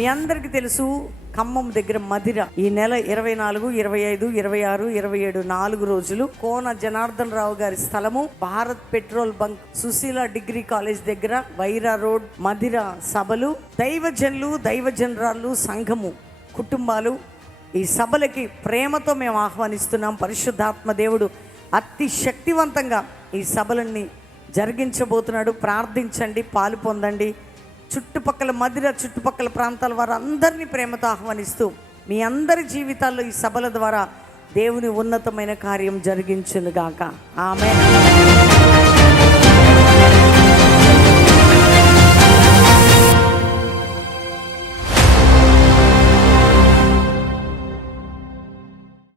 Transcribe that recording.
మీ అందరికీ తెలుసు, ఖమ్మం దగ్గర మధిర ఈ నెల 24, 25, 26, 27 4 రోజులు కోన జనార్దన్ రావు గారి స్థలము, Bharat petrol bunk, Sushila degree college దగ్గర, వైరా రోడ్, మధిర సభలు. దైవజనులు, దైవజనరాళ్ళు, సంఘము, కుటుంబాలు ఈ సభలకి ప్రేమతో మేము ఆహ్వానిస్తున్నాం. పరిశుద్ధాత్మ దేవుడు అతి శక్తివంతంగా ఈ సభలన్నీ జరిగించబోతున్నాడు. ప్రార్థించండి, పాలు పొందండి. చుట్టుపక్కల మధిర చుట్టుపక్కల ప్రాంతాల వారు అందరినీ ప్రేమతో ఆహ్వానిస్తూ మీ అందరి జీవితాల్లో ఈ సభల ద్వారా దేవుని ఉన్నతమైన కార్యం జరిగించునుగాక. ఆమేన్.